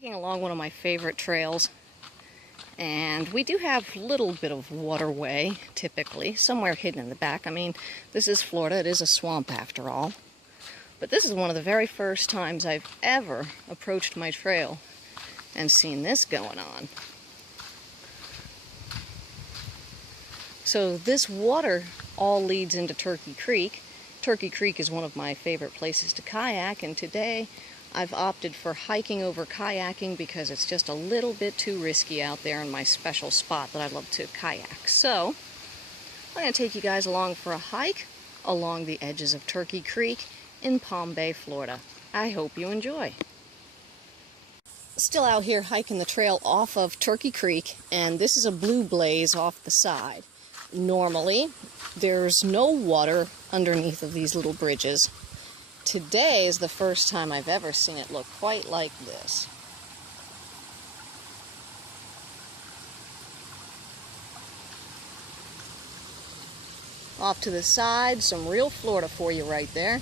Hiking along one of my favorite trails, and we do have a little bit of waterway, typically, somewhere hidden in the back. I mean, this is Florida, it is a swamp after all. But this is one of the very first times I've ever approached my trail and seen this going on. So this water all leads into Turkey Creek. Turkey Creek is one of my favorite places to kayak, and today I've opted for hiking over kayaking because it's just a little bit too risky out there in my special spot that I love to kayak. So I'm going to take you guys along for a hike along the edges of Turkey Creek in Palm Bay, Florida. I hope you enjoy. Still out here hiking the trail off of Turkey Creek, and this is a blue blaze off the side. Normally, there's no water underneath of these little bridges. Today is the first time I've ever seen it look quite like this. Off to the side, some real Florida for you right there.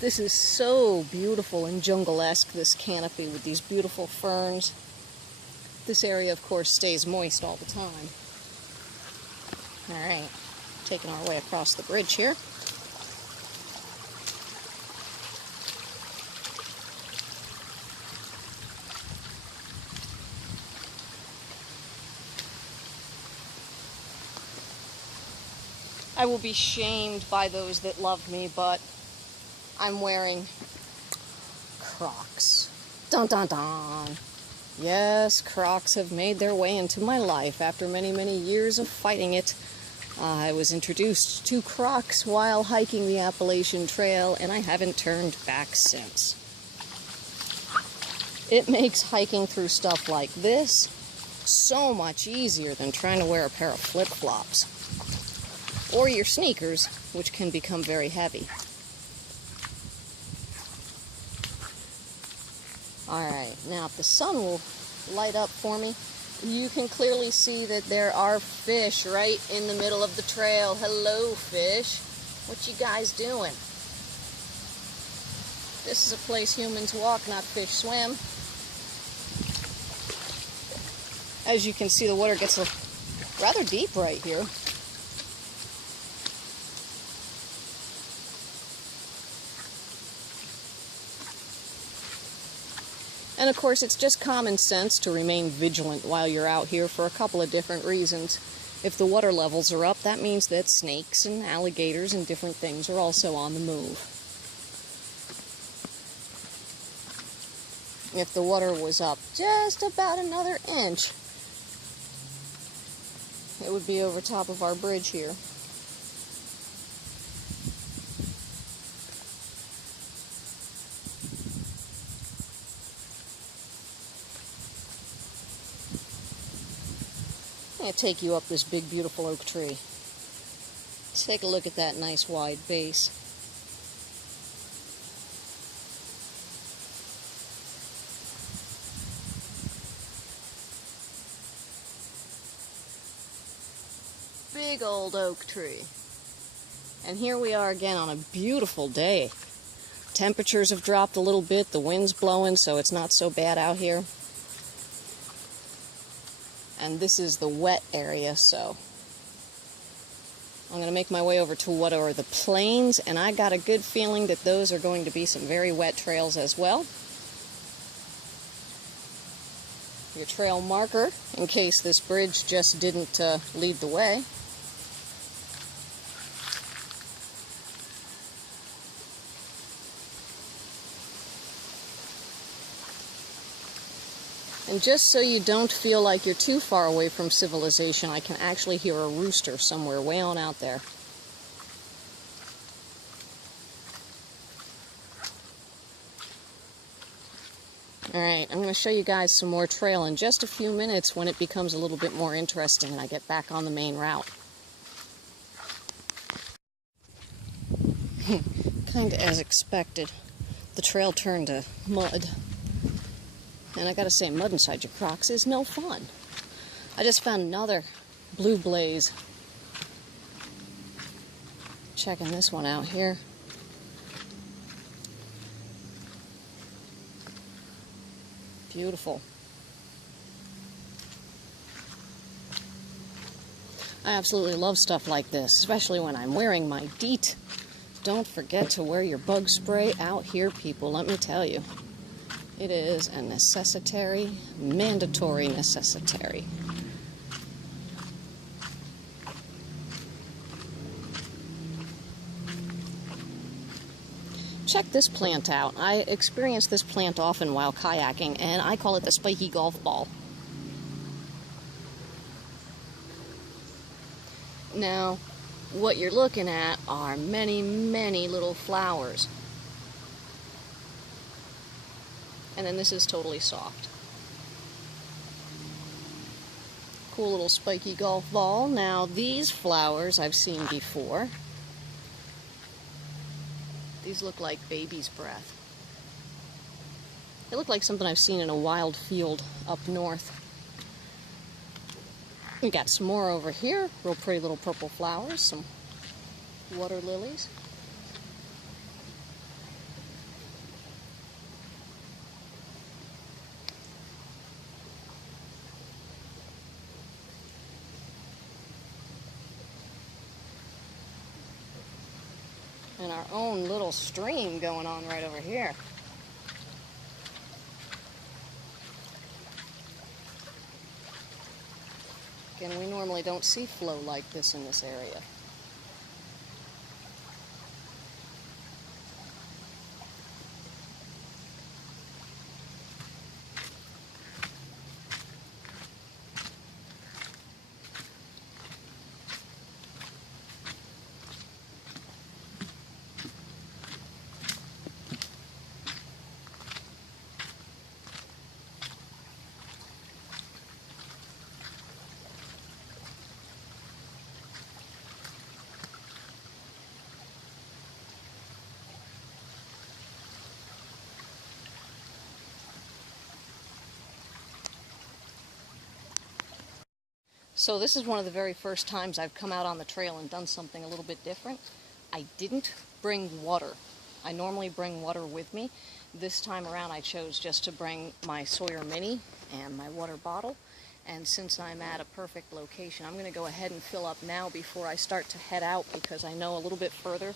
This is so beautiful and jungle-esque, this canopy with these beautiful ferns. This area, of course, stays moist all the time. All right, taking our way across the bridge here. I will be shamed by those that love me, but I'm wearing Crocs. Dun dun dun. Yes, Crocs have made their way into my life after many, many years of fighting it. I was introduced to Crocs while hiking the Appalachian Trail, and I haven't turned back since. It makes hiking through stuff like this so much easier than trying to wear a pair of flip-flops. Or your sneakers, which can become very heavy. Alright, now if the sun will light up for me, you can clearly see that there are fish right in the middle of the trail. Hello, fish. What you guys doing? This is a place humans walk, not fish swim. As you can see, the water gets rather deep right here. And of course, it's just common sense to remain vigilant while you're out here for a couple of different reasons. If the water levels are up, that means that snakes and alligators and different things are also on the move. If the water was up just about another inch, it would be over top of our bridge here. I'm going to take you up this big, beautiful oak tree. Let's take a look at that nice wide base. Big old oak tree. And here we are again on a beautiful day. Temperatures have dropped a little bit, the wind's blowing, so it's not so bad out here. And this is the wet area, so I'm going to make my way over to what are the plains, and I got a good feeling that those are going to be some very wet trails as well. Your trail marker, in case this bridge just didn't lead the way. And just so you don't feel like you're too far away from civilization, I can actually hear a rooster somewhere way on out there. Alright, I'm going to show you guys some more trail in just a few minutes when it becomes a little bit more interesting and I get back on the main route. Kind of as expected, the trail turned to mud. And I gotta say, mud inside your Crocs is no fun. I just found another blue blaze. Checking this one out here. Beautiful. I absolutely love stuff like this, especially when I'm wearing my DEET. Don't forget to wear your bug spray out here, people, let me tell you. It is a necessitary, mandatory necessitary. Check this plant out. I experience this plant often while kayaking, and I call it the spiky golf ball. Now, what you're looking at are many, many little flowers. And then this is totally soft. Cool little spiky golf ball. Now, these flowers I've seen before. These look like baby's breath. They look like something I've seen in a wild field up north. We got some more over here. Real pretty little purple flowers. Some water lilies. And our own little stream going on right over here. Again, we normally don't see flow like this in this area. So this is one of the very first times I've come out on the trail and done something a little bit different. I didn't bring water. I normally bring water with me. This time around I chose just to bring my Sawyer Mini and my water bottle. And since I'm at a perfect location, I'm going to go ahead and fill up now before I start to head out, because I know a little bit further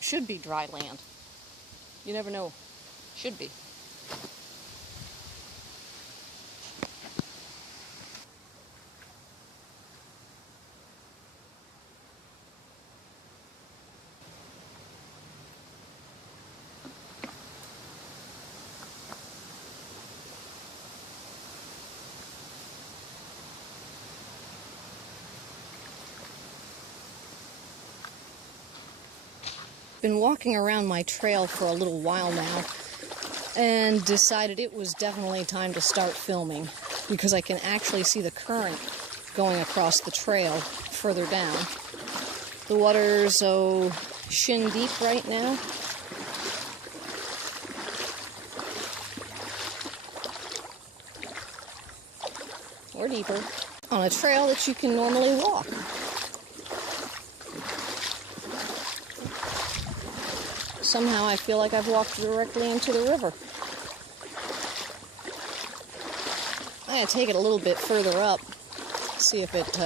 should be dry land. You never know. Should be. Been walking around my trail for a little while now and decided it was definitely time to start filming, because I can actually see the current going across the trail further down. The water's shin deep right now. Or deeper, on a trail that you can normally walk. Somehow I feel like I've walked directly into the river. I'm going to take it a little bit further up, see if it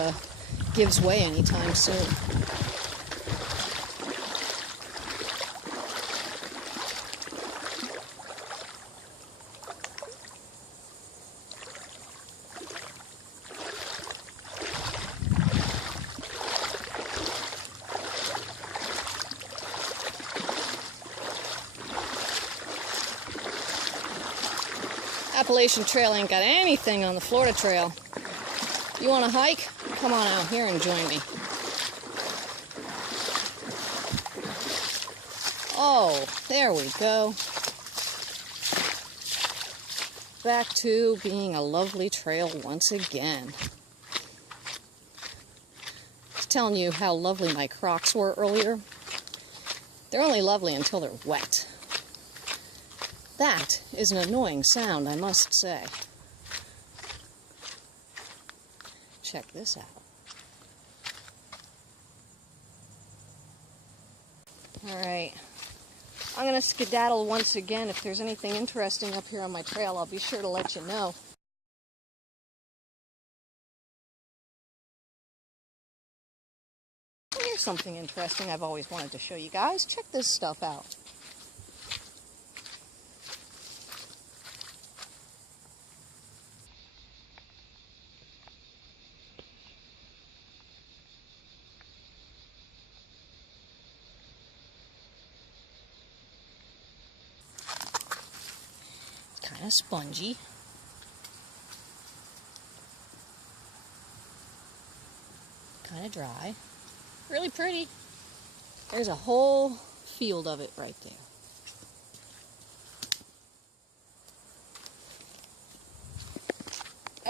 gives way anytime soon. Appalachian Trail ain't got anything on the Florida Trail. You want to hike? Come on out here and join me. Oh, there we go. Back to being a lovely trail once again. I was telling you how lovely my Crocs were earlier. They're only lovely until they're wet. That is an annoying sound, I must say. Check this out. All right, I'm going to skedaddle once again. If there's anything interesting up here on my trail, I'll be sure to let you know. Here's something interesting I've always wanted to show you guys. Check this stuff out. Kind of spongy. Kind of dry. Really pretty. There's a whole field of it right there.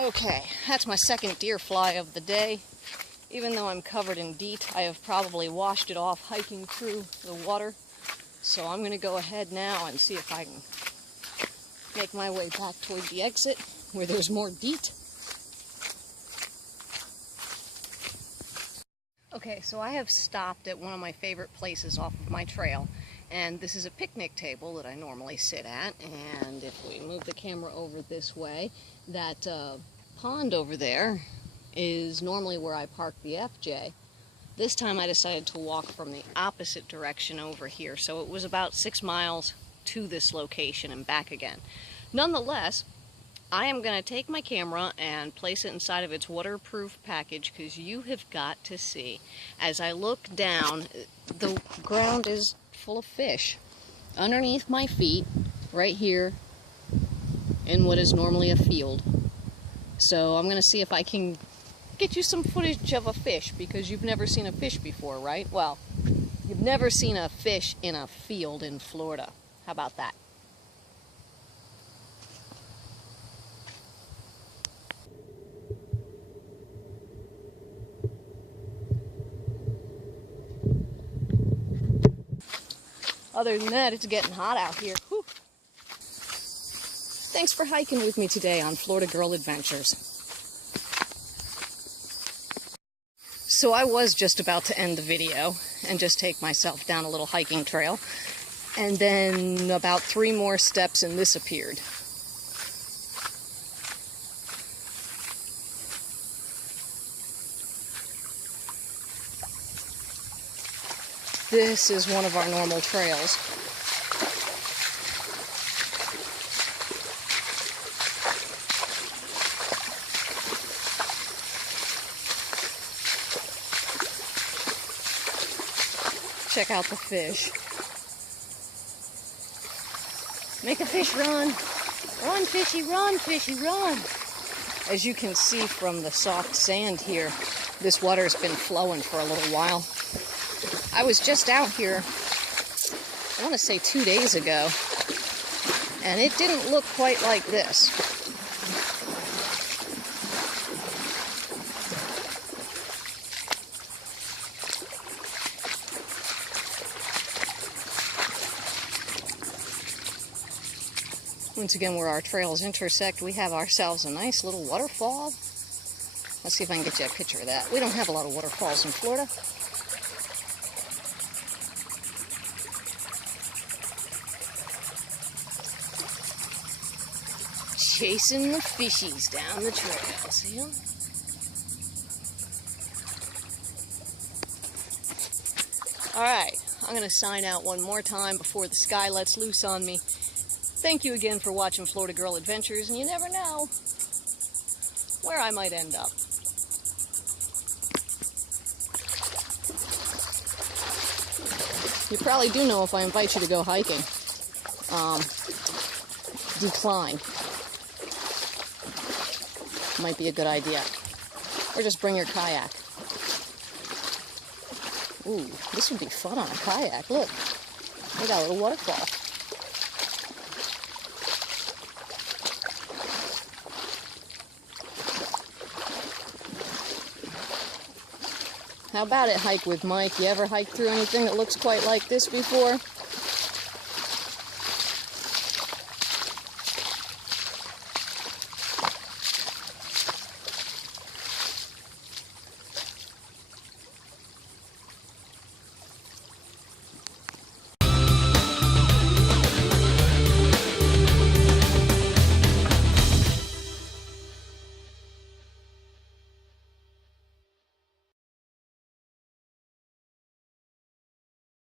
Okay, that's my second deer fly of the day. Even though I'm covered in DEET, I have probably washed it off hiking through the water. So I'm going to go ahead now and see if I can make my way back toward the exit where there's more DEET. Okay, so I have stopped at one of my favorite places off of my trail, and this is a picnic table that I normally sit at. And if we move the camera over this way, that pond over there is normally where I park the FJ. This time I decided to walk from the opposite direction over here, so it was about 6 miles to this location and back again. Nonetheless, I am going to take my camera and place it inside of its waterproof package, because you have got to see. As I look down, the ground is full of fish. Underneath my feet, right here, in what is normally a field. So I'm going to see if I can get you some footage of a fish, because you've never seen a fish before, right? Well, you've never seen a fish in a field in Florida. How about that? Other than that, it's getting hot out here. Whew. Thanks for hiking with me today on Florida Girl Adventures. So I was just about to end the video and just take myself down a little hiking trail, and then about 3 more steps and this appeared. This is one of our normal trails. Check out the fish. Make a fish run. Run, fishy, run, fishy, run. As you can see from the soft sand here, this water's been flowing for a little while. I was just out here, I want to say 2 days ago, and it didn't look quite like this. Once again, where our trails intersect, we have ourselves a nice little waterfall. Let's see if I can get you a picture of that. We don't have a lot of waterfalls in Florida. Chasing the fishies down the trail, see them? Alright, I'm going to sign out one more time before the sky lets loose on me. Thank you again for watching Florida Girl Adventures, and you never know where I might end up. You probably do know if I invite you to go hiking. Decline. Might be a good idea. Or just bring your kayak. Ooh, this would be fun on a kayak. Look, we got a little waterfall. How about it, hike with Mike? You ever hiked through anything that looks quite like this before?